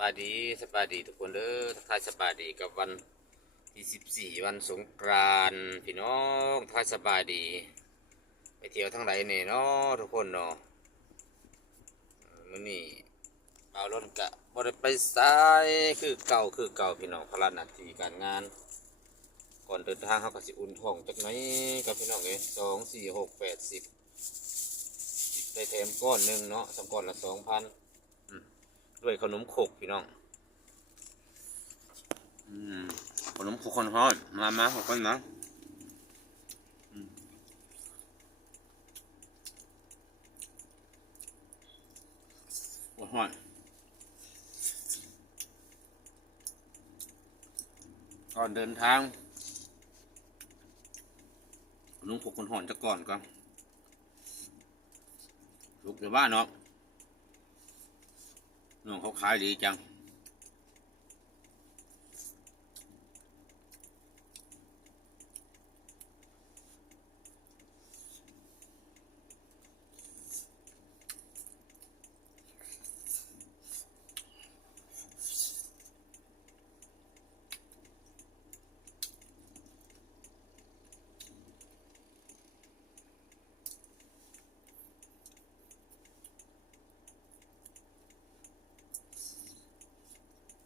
บายดีสบายดีทุกคนเด้อทักทายสบายดีกับวันที่14วันสงกรานต์พี่น้องทักทายสบายดีไปเที่ยวทั้งไหนเนี่ยเนาะทุกคนเนาะมื้อนี้เอารถกะบ่ได้ไปสายคือเก่าพี่น้องภาระหน้าที่การงานก่อนเดินทางเขาก็สิอุ่นท้องจักหน่อยกับพี่น้อง2 4 6 8 10ได้แถมก้อนหนึ่งเนาะสองก้อนละ2,000ด้วยขนมขกพี่น้องขนมขกคนฮอดมาขอกันนะโอ้โหก่อนเดินทางขนมขกคนหอนจะก่อนลูกเดี๋ยวบ้านเนาะน้องเขาขายดีจัง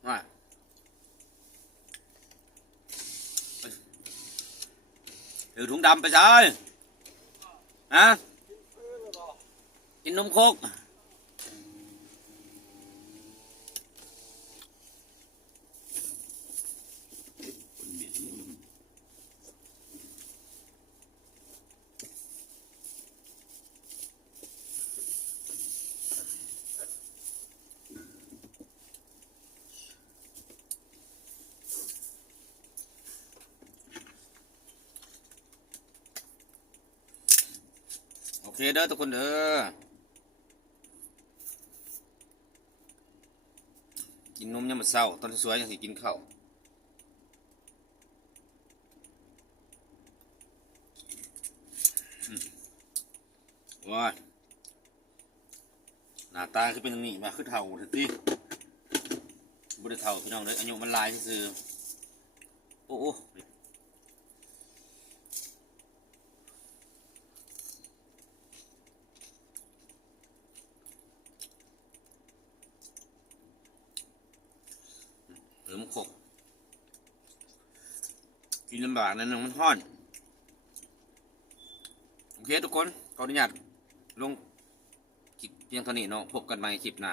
ว่าถือถุงดำไปใช่ฮะกินนมโคกโอเคเด้อทุกคนเด้อกินนมยามมื้อเช้าตอนสวยๆยังสิกินข้าวว้าหน้าตาคือเป็นอย่างนี้มาคือเฒ่าเถอะติบ่ได้เฒ่าพี่น้องเด้ออายุมันหลายซื่อโอ้ขนมขกกินลำบากนั่นมันฮ้อนโอเคทุกคนขออนุญาตลงคลิปเพียงเท่านี้เนาะพบกันใหม่คลิปหน้า